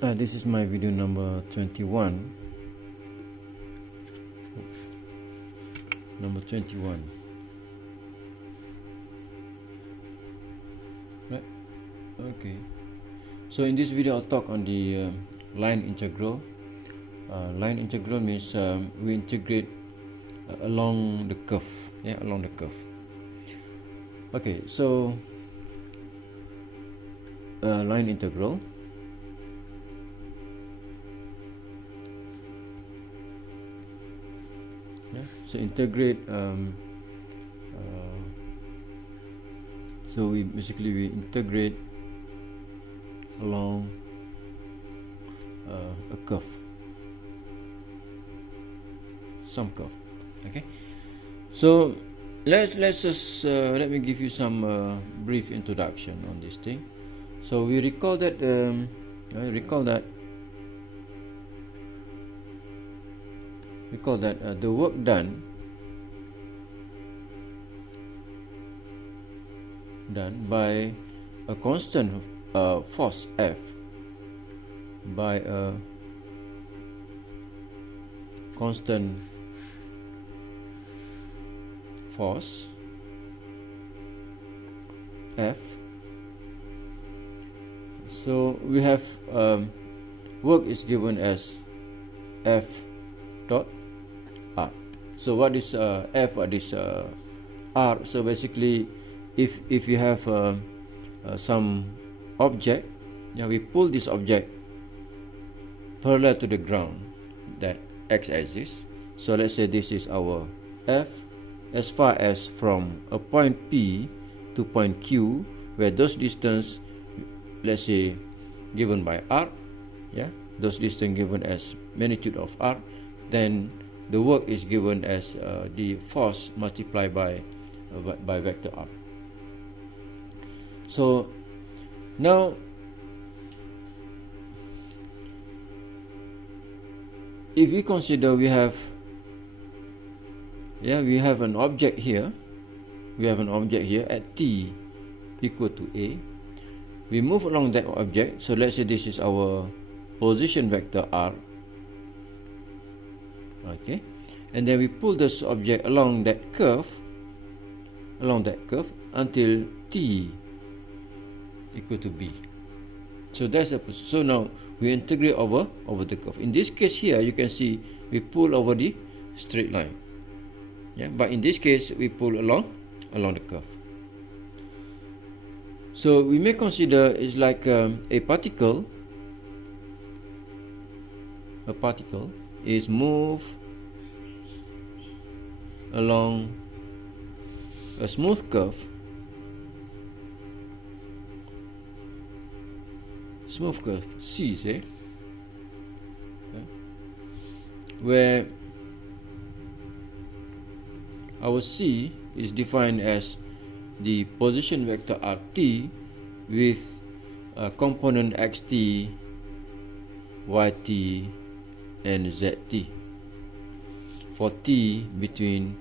This is my video number 21. Number 21. Right. Okay. So in this video, I'll talk on the line integral. Line integral means we integrate along the curve. Yeah, along the curve. Okay. So line integral. Yeah, so integrate. So we integrate along a curve, some curve. Okay. So let's just let me give you some brief introduction on this thing. So we recall that the work done by a constant force F by a constant force F. So we have work is given as F dot R. So what is F? What is R? So basically, if you have some object, we pull this object parallel to the ground, that x-axis. So let's say this is our F, as far as from a point P to point Q, where those distance, let's say, given by R, those distance given as magnitude of R, then the work is given as the force multiplied by vector R. So now if we consider we have an object here, at t equal to a. We move along that object. So let's say this is our position vector R. Okay, and then we pull this object along that curve until t equal to b. So that's so now we integrate over the curve. In this case here, you can see we pull over the straight line. But in this case, we pull along the curve. So we may consider it's like a particle. A particle is moved along a smooth curve. C, say, where our C is defined as the position vector RT with component xt, yt, and zt for t between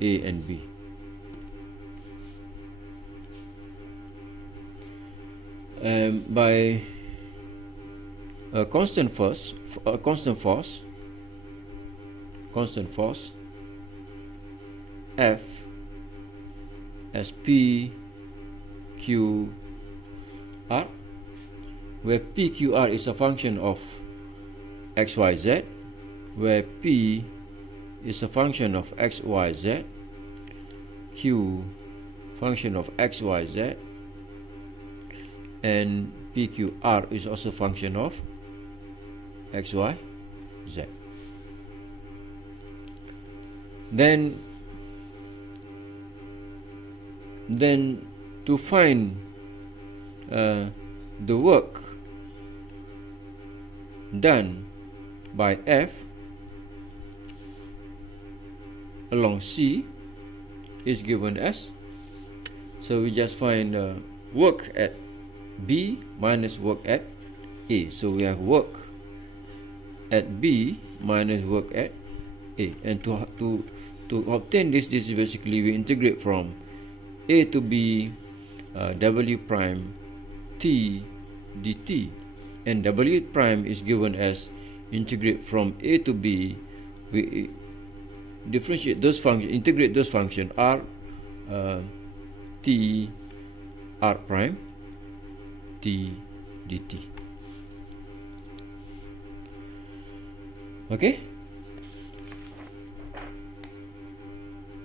A and B. By a constant force F as P Q R, where P Q R is a function of x y z, where P is a function of x y z, Q function of x y z, and PQR is also a function of x, y, z. Then to find the work done by F along C is given as, so we just find work at B minus work at A. So we have work at B minus work at A, and to obtain this is basically we integrate from A to B w prime t dt and w prime is given as integrate from a to b. We differentiate those functions, integrate those functions r t r prime t dt. Okay,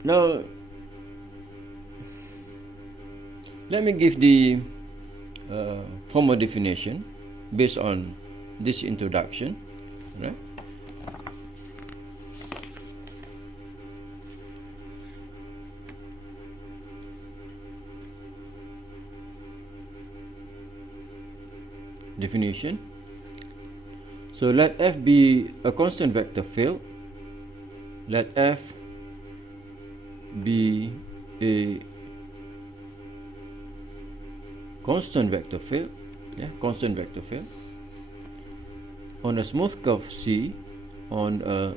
now let me give the formal definition based on this introduction, right? Definition. So let f be a constant vector field. Let f be a constant vector field, constant vector field on a smooth curve C, on a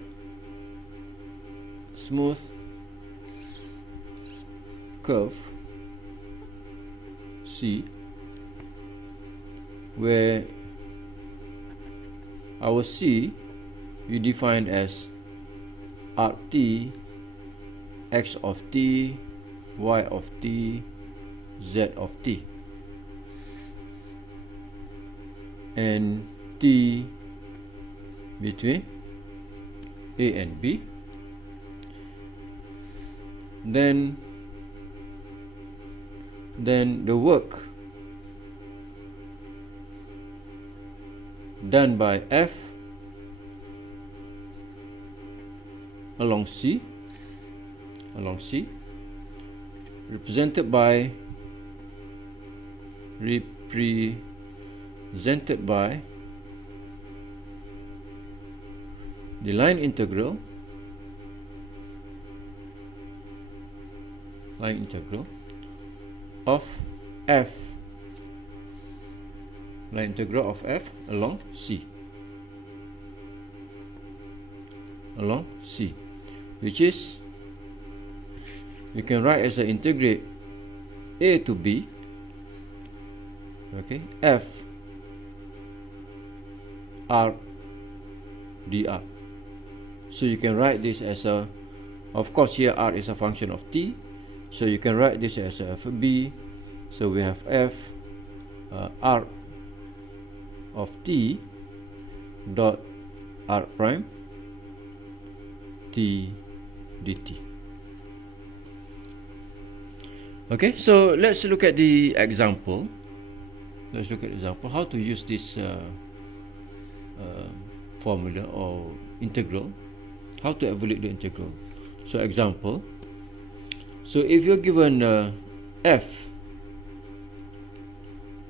smooth curve C, where our C we define as RT, X of t, Y of t, Z of t, and t between A and B. Then the work done by F along C represented by the line integral of F, line integral of F along C, which is we can write as an integrate A to B, okay, F R dr. So you can write this as a, of course here R is a function of t, so you can write this as a FB. So we have F R of t dot R prime t dt. Okay, so let's look at the example. How to use this formula or integral, how to evaluate the integral. So example, so if you're given f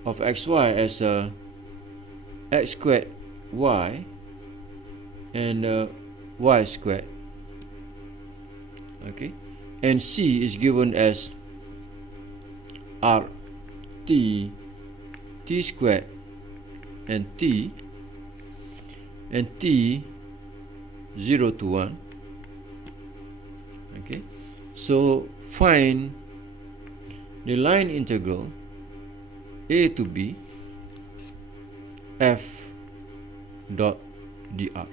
of xy as x squared y and y squared, okay, and c is given as r t squared and t 0 to 1, okay, so find the line integral A to B f dot dr.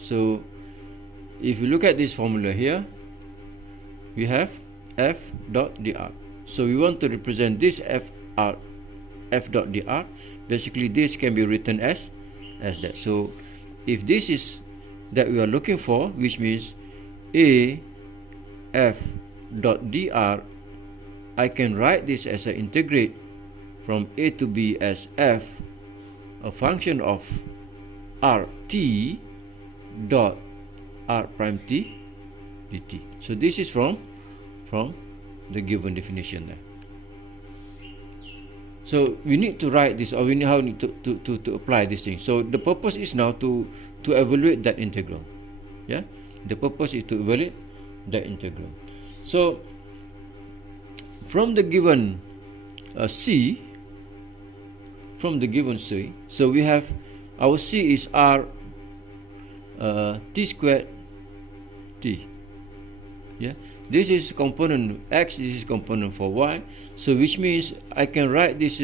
So if you look at this formula here, we have f dot dr. So we want to represent this f dot dr. Basically this can be written as that. So if this is that we are looking for, which means A f dot dr, I can write this as an integrate from A to B as f, a function of rt dot r prime t dt. So this is from the given definition there. So we need to write this, or we need to apply this thing. So the purpose is now to evaluate that integral. The purpose is to evaluate that integral. So from the given C, so we have our C is r t squared t. This is component x, this is component for y. So which means I can write this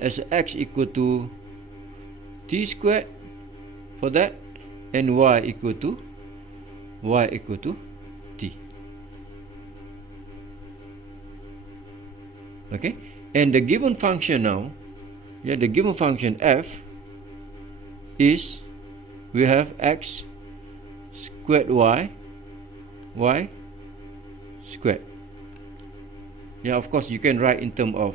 as x equal to t squared for that, and y equal to t. Okay, and the given function now, the given function f is, we have x squared y squared. Of course you can write in terms of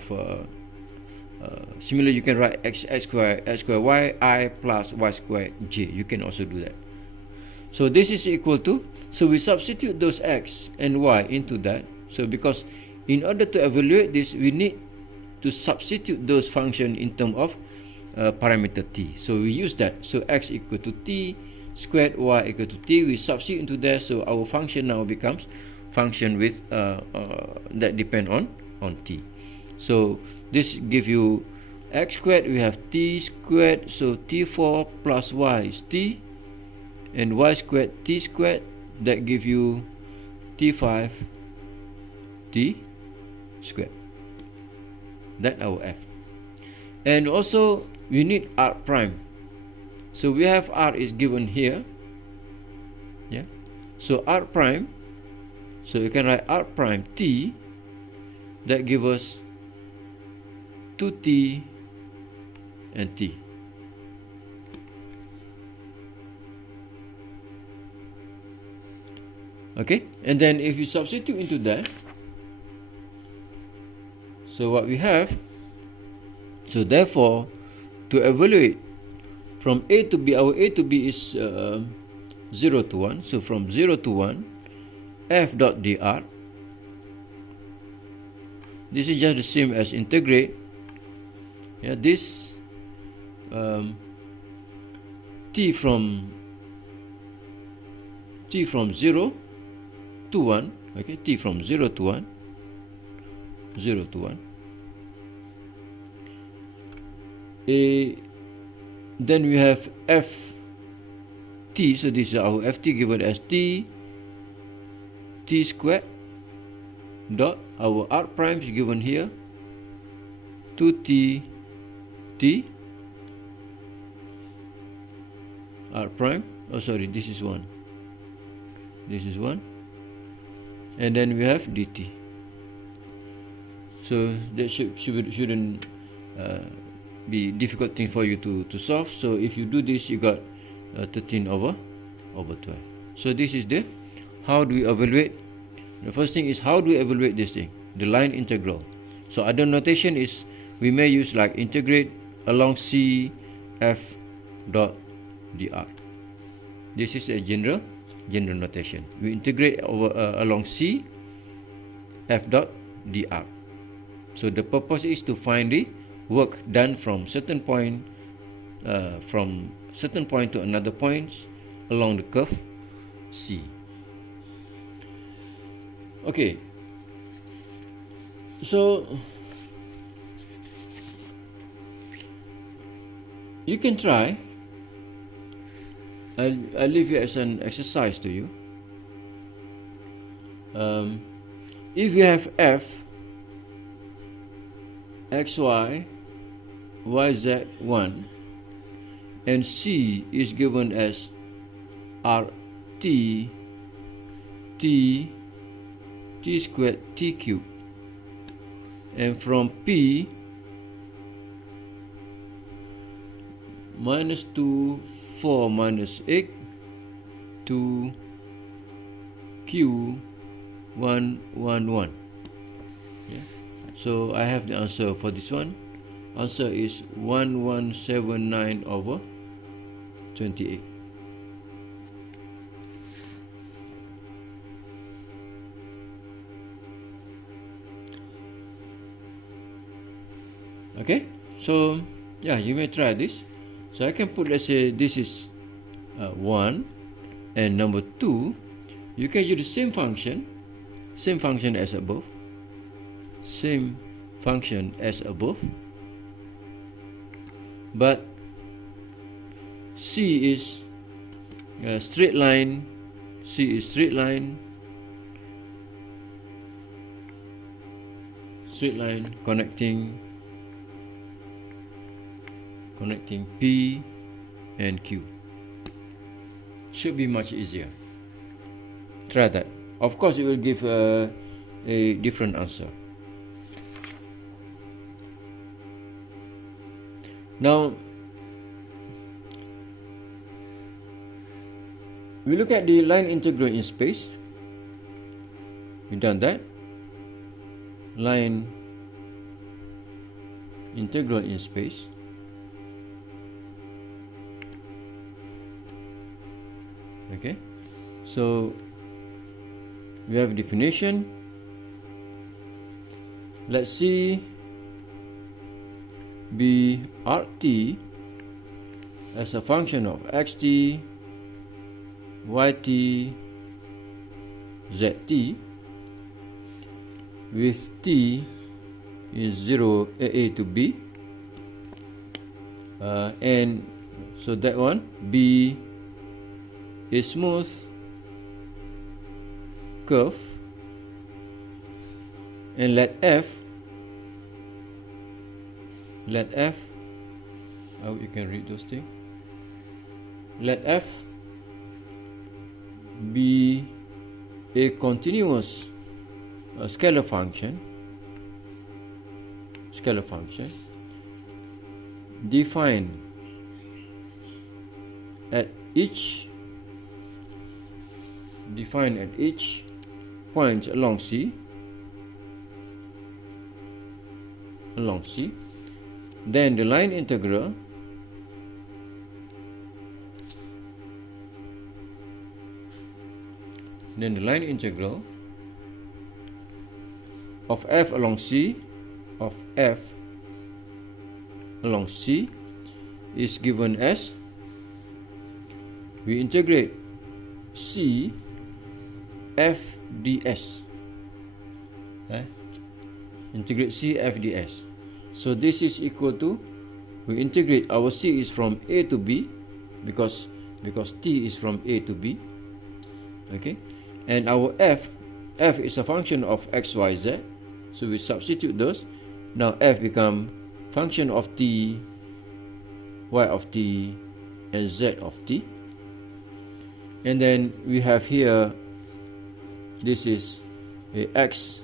similarly you can write x squared y I plus y squared j. You can also do that. So this is equal to, so we substitute those x and y into that. So because in order to evaluate this, we need to substitute those functions in terms of parameter t. So we use that. So x equal to t squared, y equal to t. We substitute into there. So our function now becomes function with that depend on t. So this give you x squared. We have t squared. So t4 plus y is t, and y squared t squared. That give you t5 t squared. That our f. And also we need r prime. So we have r is given here. So r prime. So you can write r prime t. That give us 2t and t. Okay, and then if you substitute into that, so what we have, so therefore to evaluate from a to b, our a to b is 0 to 1. So from 0 to 1, f dot dr, this is just the same as integrate this t from 0 to 1. Okay, t from 0 to 1, 0 to 1. Then we have f t. So this is our f t given as t squared dot our r prime is given here 2t t r prime. Oh sorry, this is 1. This is 1. And then we have dt. So that shouldn't be difficult thing for you to solve. So if you do this, you got 13 over 12. So this is the how do we evaluate. The first thing is how do we evaluate this thing, the line integral. So other notation is we may use like integrate along c f dot dr. This is a general notation. We integrate over along c f dot dr. So the purpose is to find the work done from certain point to another point along the curve C. Okay, so you can try. I'll leave it as an exercise to you. If you have f xy yz 1 and c is given as rt t squared t cubed, and from p minus 2 4 minus 8 to q 1 1 1. So I have the answer for this one. Answer is 1179 over 28. Okay, so yeah, you may try this. So I can put, let's say this is 1, and number 2, you can use the same function as above. Same function as above, but C is straight line. C is straight line connecting connecting P and Q. Should be much easier. Try that. Of course, it will give a different answer. Now, we look at the line integral in space. We've done that. Line integral in space. Okay, so we have definition. Let's see be RT as a function of xt, yt, zt, with t is 0 a to b, and so that one b a smooth curve, and let f, how you can read those things, let f be a continuous scalar function defined at each point along C, then the line integral of f along C is given as, we integrate C f ds, integrate C f ds. So this is equal to, we integrate, our C is from A to B because T is from A to B, okay, and our f is a function of x, y, z, so we substitute those. Now f become function of t, y of t, and z of t, and then we have here, this is a x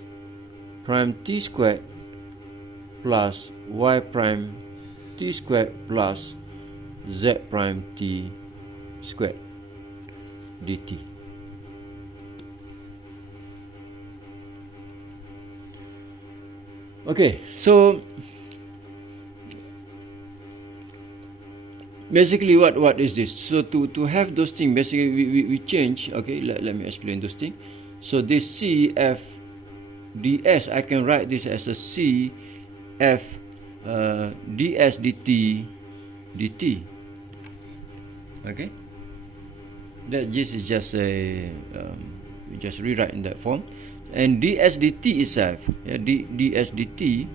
prime t squared plus y prime t squared plus z prime t squared dt. Okay, so basically what is this? So to have those things, basically we change. Okay, let me explain those things. So this C f ds, I can write this as a C f ds dt dt. Okay, that this is just a we just rewrite in that form. And ds dt itself, ds dt,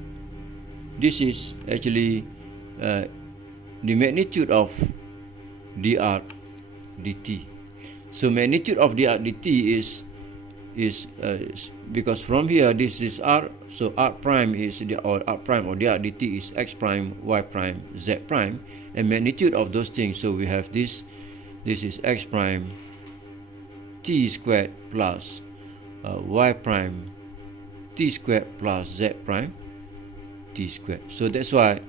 this is actually the magnitude of dr dt. So magnitude of dr dt is because from here this is r, so r prime is or r prime or dr dt is x prime, y prime, z prime, and magnitude of those things. So we have this is x prime t squared plus y prime t squared plus z prime t squared. So that's why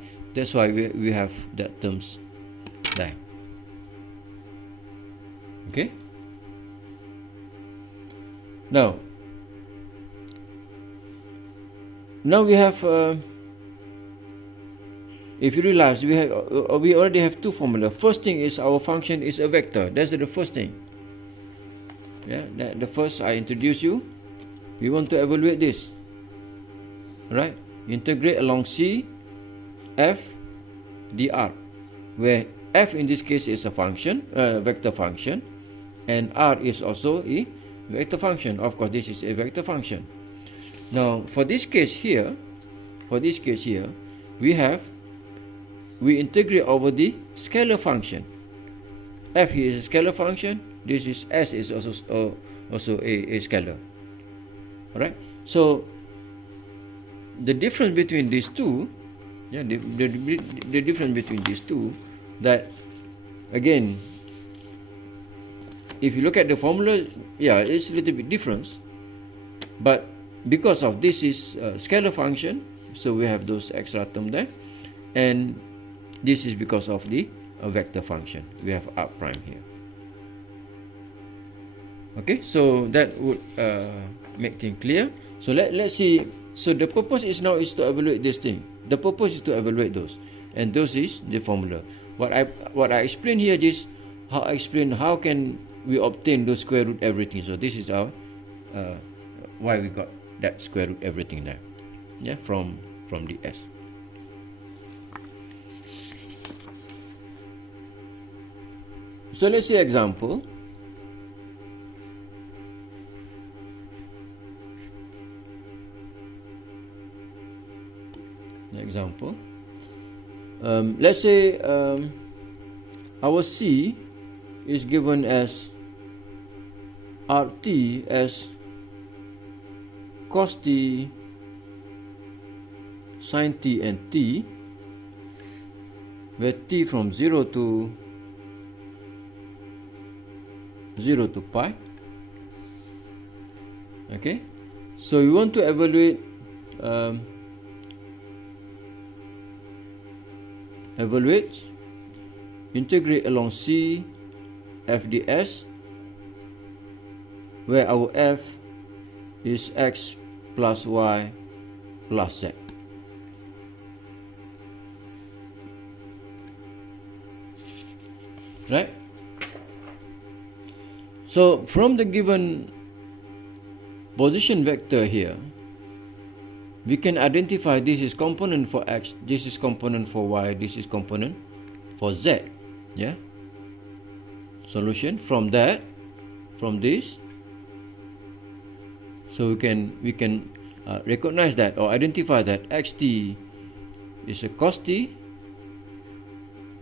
we have that terms there. Okay. Now we have, if you realize, we already have two formula. First thing is our function is a vector. That's the first thing. Yeah, the first I introduce you. We want to evaluate this, right? Integrate along C f dr, where f in this case is a function, vector function, and r is also a vector function. Of course, this is a vector function. Now for this case here, we integrate over the scalar function. F here is a scalar function. This is s is also a scalar. Alright. So the difference between these two Yeah, the difference between these two, that again, if you look at the formula, yeah, it's a little bit different, but because of this is a scalar function, so we have those extra term there, and this is because of the vector function. We have r prime here. Okay, so that would make things clear. So let's see. So the purpose is now is to evaluate this thing. The purpose is to evaluate those, and those is the formula. What I explain here is how I explain how can we obtain those square root everything. So this is our why we got that square root everything there, yeah, from ds. So let's see example. Example. Let's say our C is given as RT as cos t, sin t, and t, where t from 0 to pi. Okay, so we want to evaluate integrate along C f ds, where our f is x plus y plus z. Right? So from the given position vector here, we can identify this is component for x, this is component for y, this is component for z. Yeah. Solution from that, from this. So we can recognize that or identify that xt is a cos t,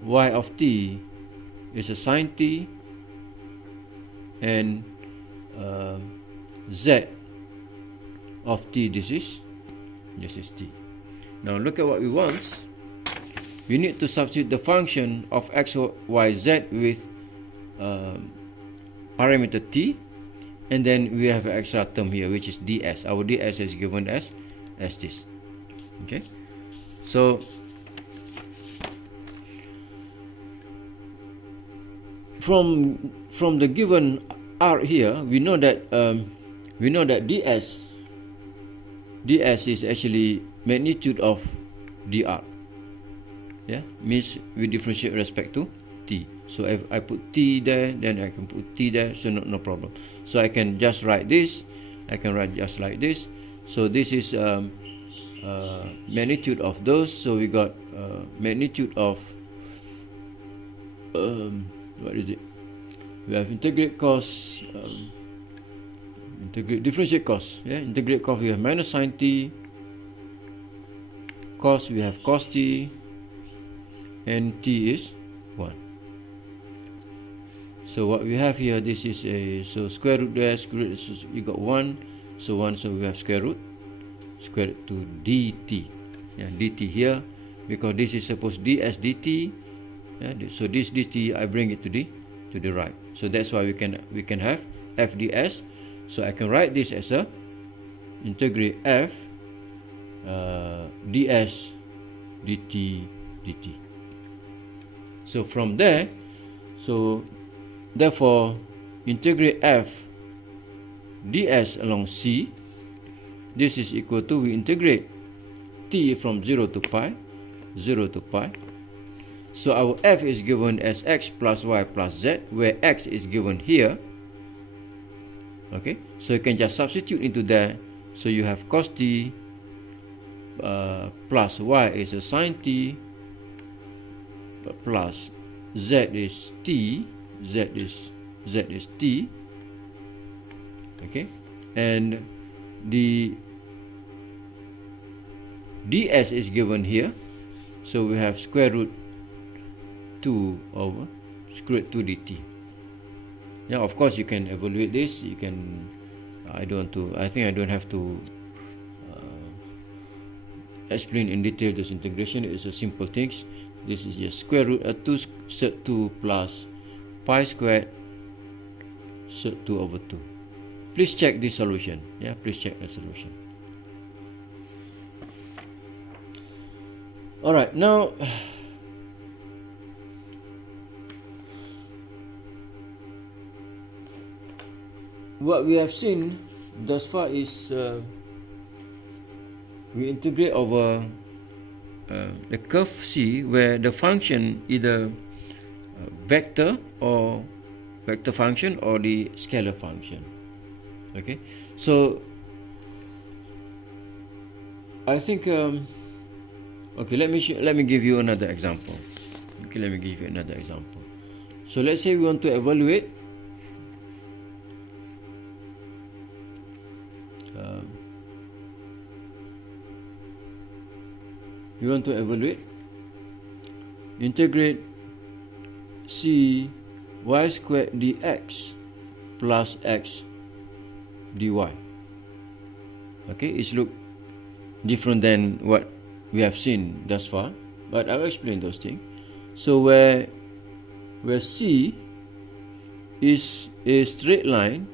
y of t is a sin t, and z of t this is t. Now look at what we want. We need to substitute the function of x, y, z with parameter t, and then we have an extra term here which is ds. Our ds is given as this. Okay, so from the given r here, we know that ds is actually magnitude of dr. Yeah, means we differentiate with respect to t. So if I put t there, then I can put t there, so no problem. So I can just write this. I can write just like this. So this is magnitude of those. So we got magnitude of what is it? We have integrate cos, integrate differentiate cos. Yeah, integrate cos we have minus sin t. Cos we have cos t, and t is 1. So what we have here, this is a square root there, square root, so we got 1, so 1, so we have square root to dt. Yeah, dt here, because this is supposed ds dt. Yeah, so this dt I bring it to the right. So that's why we can have f ds. So I can write this as a integrate f ds dt dt. So from there, so therefore integrate f ds along C, this is equal to, we integrate t from 0 to pi. So our f is given as x plus y plus z, where x is given here. Okay, so you can just substitute into there. So you have cos t plus y is a sin t, plus z is t, z is t. Okay, and the ds is given here. So we have square root 2 over square root 2 dt. Yeah, of course you can evaluate this. You can, I think I don't have to explain in detail this integration. It's a simple things. This is just square root 2 sec 2 plus pi squared sec 2 over 2. Please check this solution. Yeah, please check the solution. Alright, now what we have seen thus far is we integrate over the curve C, where the function either vector or vector function or the scalar function. Okay, so I think okay, let me give you another example. Okay, let me give you another example. So let's say we want to evaluate integrate C y squared dx plus x dy. Okay, it's look different than what we have seen thus far, but I'll explain those things. So where C is a straight line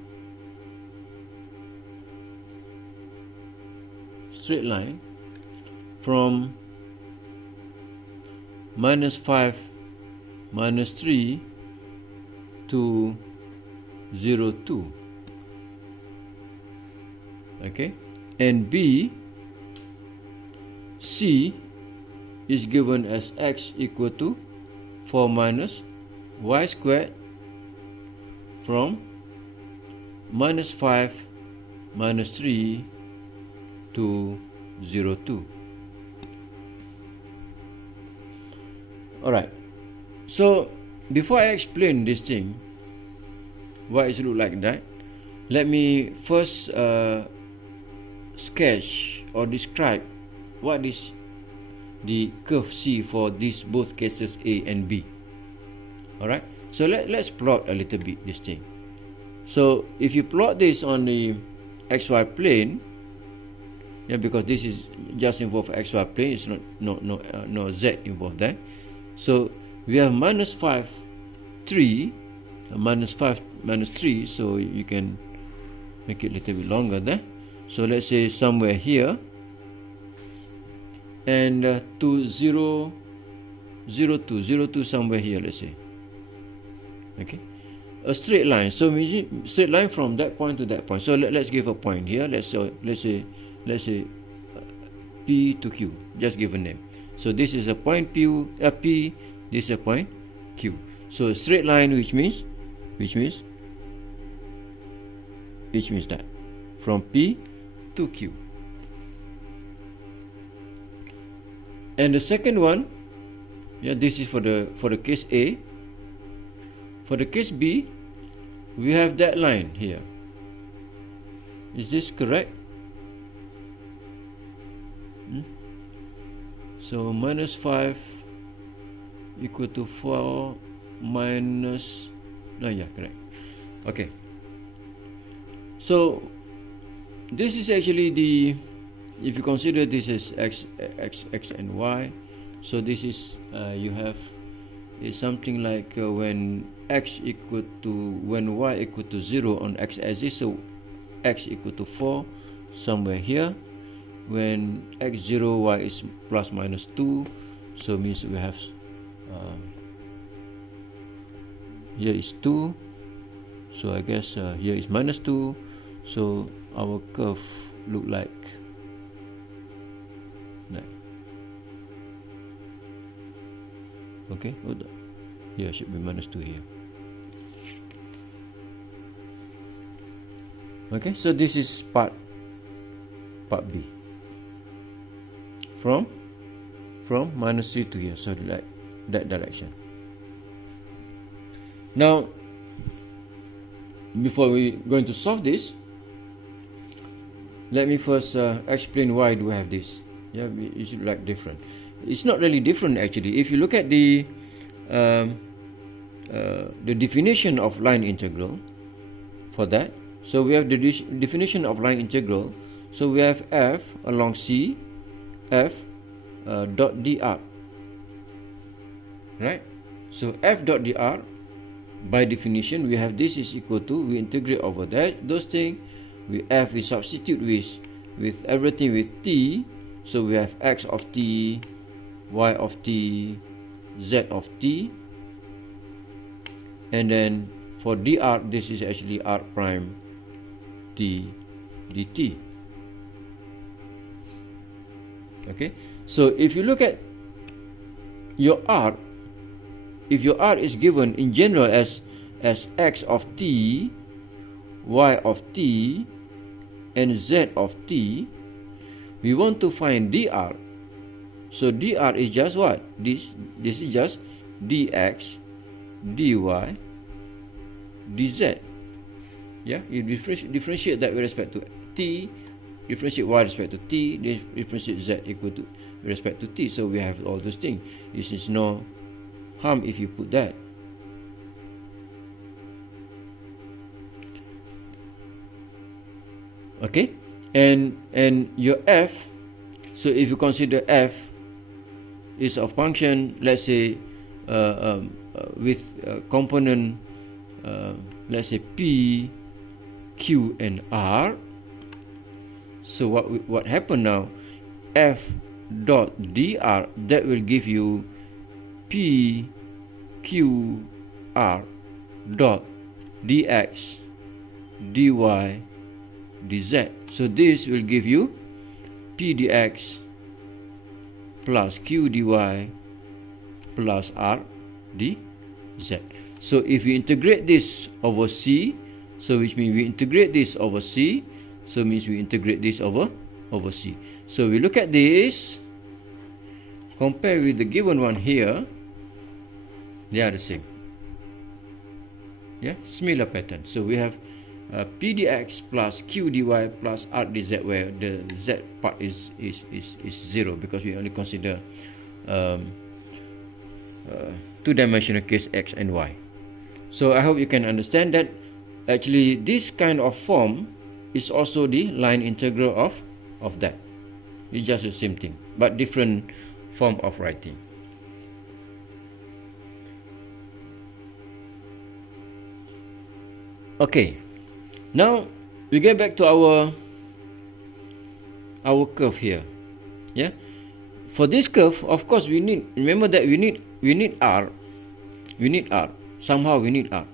from -5 -3 to 0 2. Okay, and C is given as x equal to 4 minus y squared from -5 -3 to 0 2. Alright, so before I explain this thing, why it look like that, let me first sketch or describe what is the curve C for these both cases A and B. Alright, so let's plot a little bit this thing. So if you plot this on the xy plane, yeah, because this is just involved xy plane, it's no z involved there. So we have -5 3 -5 -3, so you can make it a little bit longer there. So let's say somewhere here, and to 0 2 somewhere here, let's say. Okay, a straight line, so straight line from that point to that point. So let's give a point here. Let's say P to Q, just give a name. So this is a point P, this is a point Q. So a straight line, which means that from P to Q. And the second one, yeah, this is for the case A. For the case B, we have that line here. Is this correct? So -5 equal to 4 minus, no, yeah, correct. Okay, so this is actually the, if you consider this is x and y, so this is you have is something like when y equal to 0 on x-axis, so x equal to 4 somewhere here. When x0, y is plus minus 2, so means we have here is 2, so I guess here is minus 2, so our curve look like that. Okay, here should be minus 2 here. Okay, so this is part B, from -3 to here, so like that direction. Now, before we going to solve this, let me first explain why do we have this. Yeah, it should like different. It's not really different actually. If you look at the definition of line integral for that, so we have the definition of line integral. So we have f along C f dot dr, right? So f dot dr, by definition, we have this is equal to, we integrate over that those things. We substitute with everything with t, so we have x of t, y of t, z of t, and then for dr, this is actually r prime t dt. Okay, so if you look at your r, if your r is given in general as x of t, y of t, and z of t, we want to find dr. So dr is just what? This is just dx, dy, dz. Yeah, you differentiate that with respect to t, differentiate y with respect to t, differentiate z equal to with respect to t. So we have all those things. This is no harm if you put that. Okay, and your f, so if you consider f is a function, let's say with component let's say p, q, and r. So what happened now? F dot dr, that will give you p, q, r dot dx, dy, dz. So this will give you p dx plus q dy plus r dz. So if we integrate this over c, so which means we integrate this over c, so means we integrate this over c. So we look at this, compare with the given one here, they are the same. Yeah, similar pattern. So we have p dx plus q dy plus r dz, where the z part is 0 because we only consider two-dimensional case x and y. So I hope you can understand that actually this kind of form is also the line integral of that. It's just the same thing, but different form of writing. Okay, now we get back to our curve here. Yeah, for this curve, of course, we need, remember that we need r. Somehow we need r.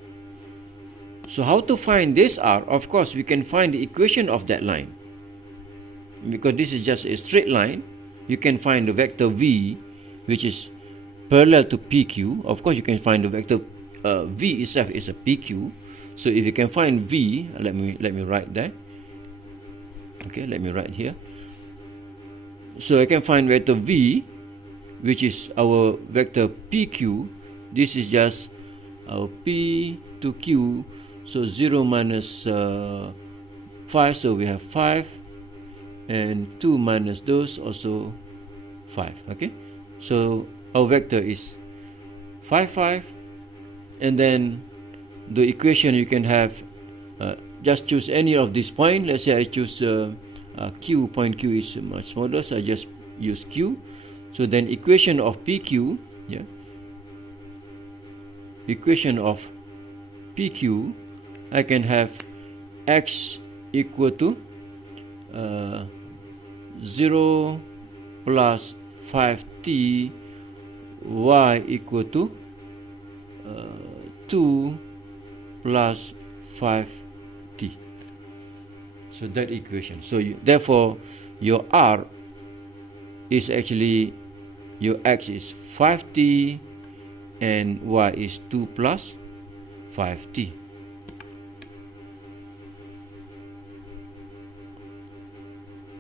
So how to find this r? Of course, we can find the equation of that line. Because this is just a straight line, you can find the vector v, which is parallel to pq. Of course, you can find the vector v itself is a pq. So if you can find v, let me write that. Okay, let me write here. So I can find vector v, which is our vector pq. This is just our p to q. So 0 minus 5, so we have 5, and 2 minus those, also 5. Okay, so our vector is 5, 5, and then the equation you can have, just choose any of these points. Let's say I choose q, point q is much smaller, so I just use q. So then equation of pq, yeah, equation of pq, I can have x equal to 0 plus 5t, y equal to 2 plus 5t. So that equation. So therefore your r is actually, your x is 5t and y is 2 plus 5t.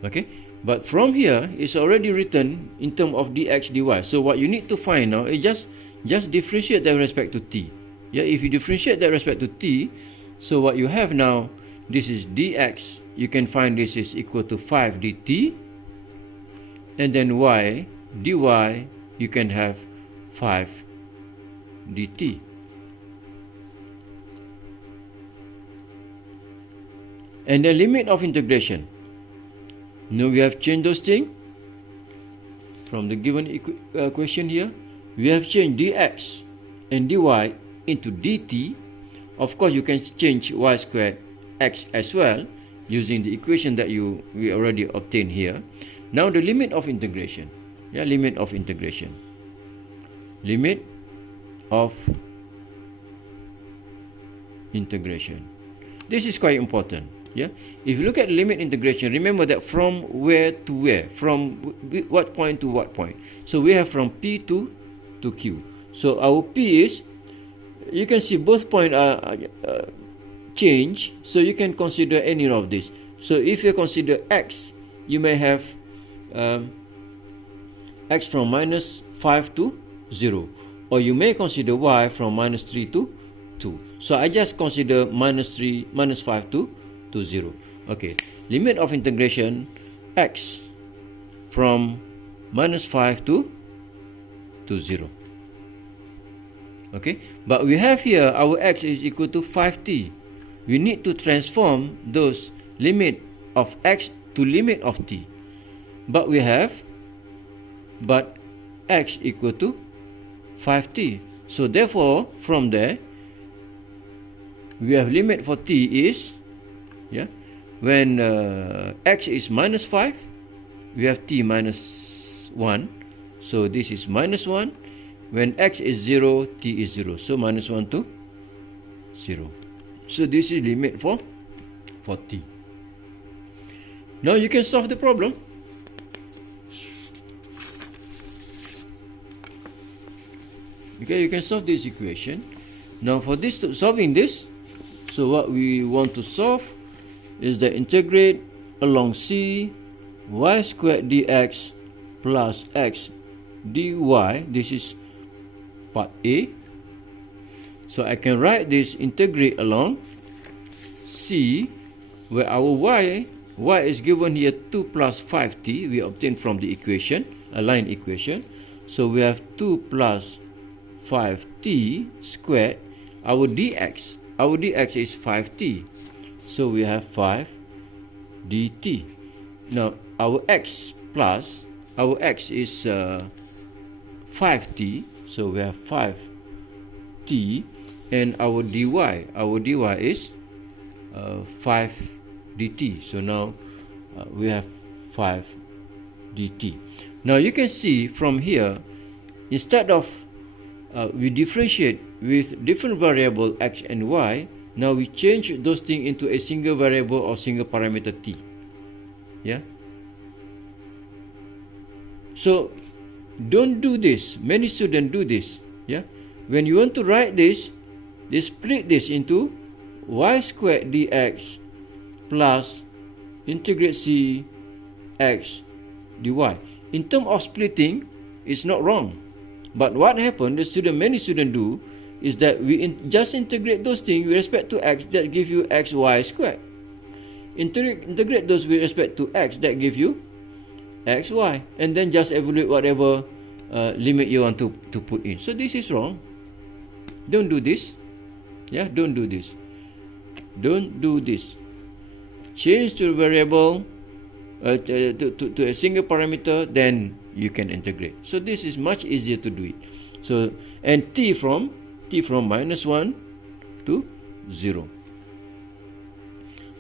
Okay, but from here it's already written in terms of dx dy. So what you need to find now is just differentiate that with respect to t. Yeah, if you differentiate that with respect to t, so what you have now, this is dx, you can find this is equal to 5 dt, and then y dy, you can have 5 dt. And the limit of integration. Now we have changed those things. from the given equation here, we have changed dx and dy into dt. Of course, you can change y squared x as well using the equation that we already obtained here. Now the limit of integration. Yeah, limit of integration. Limit of integration. This is quite important. Yeah, if you look at limit integration, remember that from where to where, from what point to what point. So we have from P to Q. So our P is, you can see both points are change, so you can consider any of this. So if you consider x, you may have x from -5 to 0, or you may consider y from -3 to 2. So I just consider -5 to 0. Okay, limit of integration x from -5 to 0. Okay, but we have here our x is equal to 5t. We need to transform those limit of x to limit of t. But we have x equal to 5t. So therefore, from there, we have limit for t is, yeah, when x is -5, we have t -1. So this is -1. When x is 0, t is 0. So -1 to 0. So this is limit for t. Now you can solve the problem. Okay, you can solve this equation. Now for this, solving this, so what we want to solve is the integrate along c y squared dx plus x dy. This is part A. So I can write this integrate along c, where our y is given here 2 plus 5t. We obtained from the equation, a line equation. So we have 2 plus 5t squared. Our dx is 5t. So we have 5 dt. Now our x is 5t. So we have 5t, and our dy is 5 dt. So now we have 5 dt. Now you can see from here, instead of we differentiate with different variable x and y, now we change those things into a single variable or single parameter t. Yeah. So don't do this. Many students do this. Yeah. When you want to write this, they split this into y squared dx plus integrate c x dy. In terms of splitting, it's not wrong. But what happened, many students do, is that we just integrate those things with respect to x, that give you xy squared. Integrate those with respect to x, that give you xy, and then just evaluate whatever limit you want to put in. So this is wrong. Don't do this. Yeah, don't do this. Don't do this. Change to a variable to a single parameter, then you can integrate. So this is much easier to do it. So, and t from -1 to 0.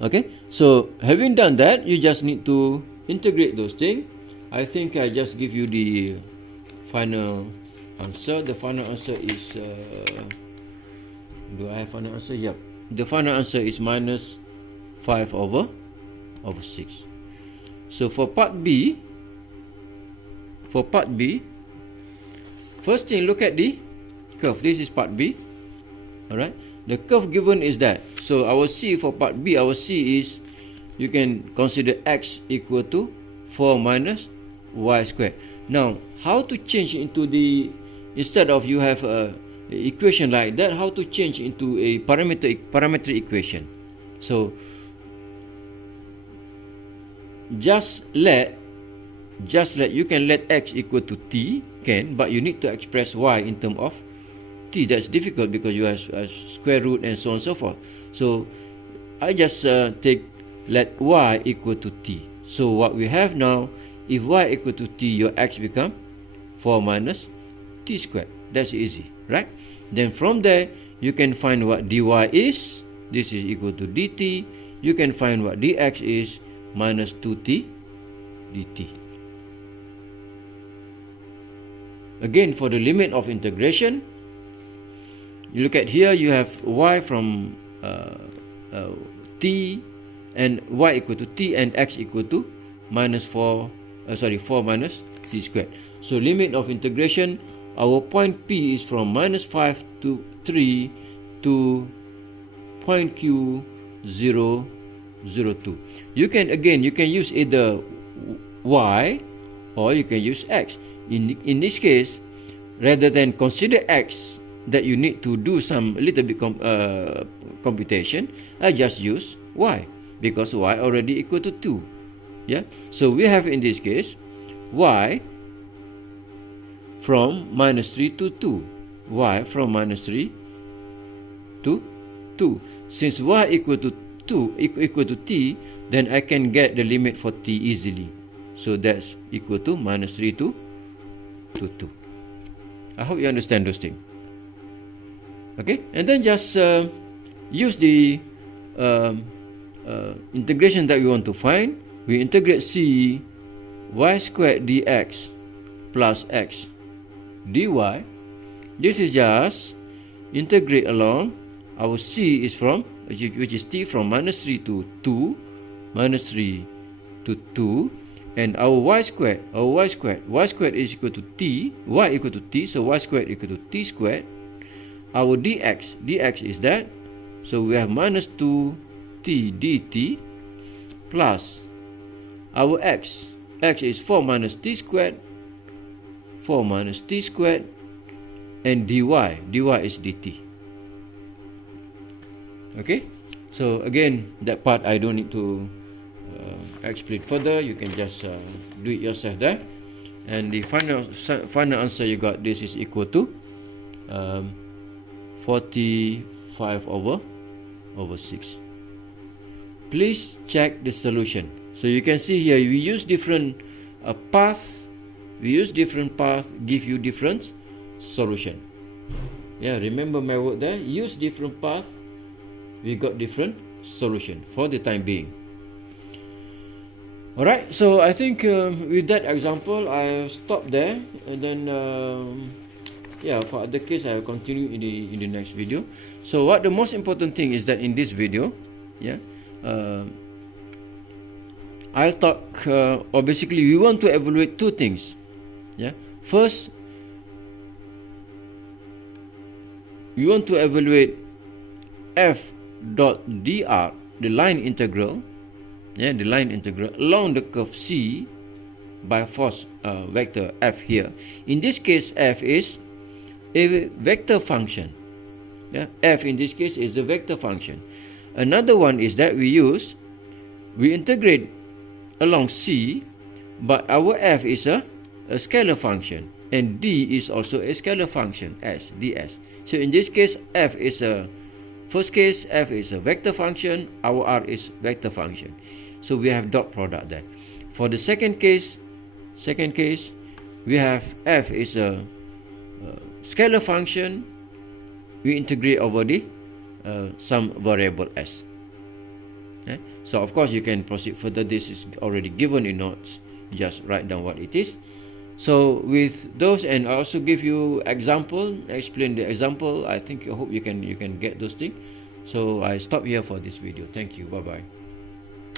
Okay, so having done that, you just need to integrate those things. I think I just give you the final answer. The final answer is do I have final answer? Yep. The final answer is -5 over 6. So for part B, first thing, look at the curve. This is part B. Alright, the curve given is that. So our C for part B, our C is, you can consider x equal to 4 minus y squared. Now, how to change into the, instead of you have a equation like that, how to change into a parametric equation? So just let you can let x equal to t, can, but you need to express y in terms of t. That's difficult because you have a square root and so on and so forth. So I just take let y equal to t. So what we have now if y equal to t, your x become 4 minus t squared. That's easy, right? Then from there, you can find what dy is. This is equal to dt. You can find what dx is, minus 2t dt. Again, for the limit of integration, you look at here, you have y from t and y equal to t and x equal to minus 4 minus t squared. So limit of integration, our point P is from minus 5 to 3 to point Q 0, 0, 2. You can use either y or you can use x. In this case, rather than consider x that you need to do some little bit computation, I just use y because y already equal to 2. Yeah, so we have in this case y from minus 3 to 2. Y from minus 3 to 2. Since y equal to 2 equal to t, then I can get the limit for t easily. So that's equal to minus 3 to 2. I hope you understand those things. Okay, and then just use the integration that we want to find. We integrate c y squared dx plus x dy. This is just integrate along. Our c is from, which is t from minus 3 to 2, minus 3 to 2, and our y squared is equal to t, y equal to t, so y squared equal to t squared. Our dx is that, so we have minus 2t dt plus our x is 4 minus t squared, and dy is dt. Okay, so again, that part I don't need to explain further. You can just do it yourself there. And the final answer you got, this is equal to 45 over 6. Please check the solution. So you can see here, we use different paths. Give you different solution. Yeah, remember my word there. Use different path. We got different solution for the time being. Alright, so I think with that example, I'll stop there, and then yeah, for other case I will continue in the next video. So what the most important thing is that in this video, yeah, I'll talk or basically we want to evaluate two things. Yeah, first we want to evaluate f dot dr, the line integral. Yeah, the line integral along the curve C by force vector f here. In this case, f is a vector function. Yeah, f in this case is a vector function. Another one is that we integrate along C, but our f is a scalar function, and d is also a scalar function, s, ds. So in this case, f is a vector function, our r is vector function. So we have dot product there. For the second case, we have f is a scalar function. We integrate over the some variable s. Okay? So of course you can proceed further. This is already given in notes. Just write down what it is. So with those, and I also give you example, explain the example. I hope you can get those things. So I stop here for this video. Thank you. Bye bye.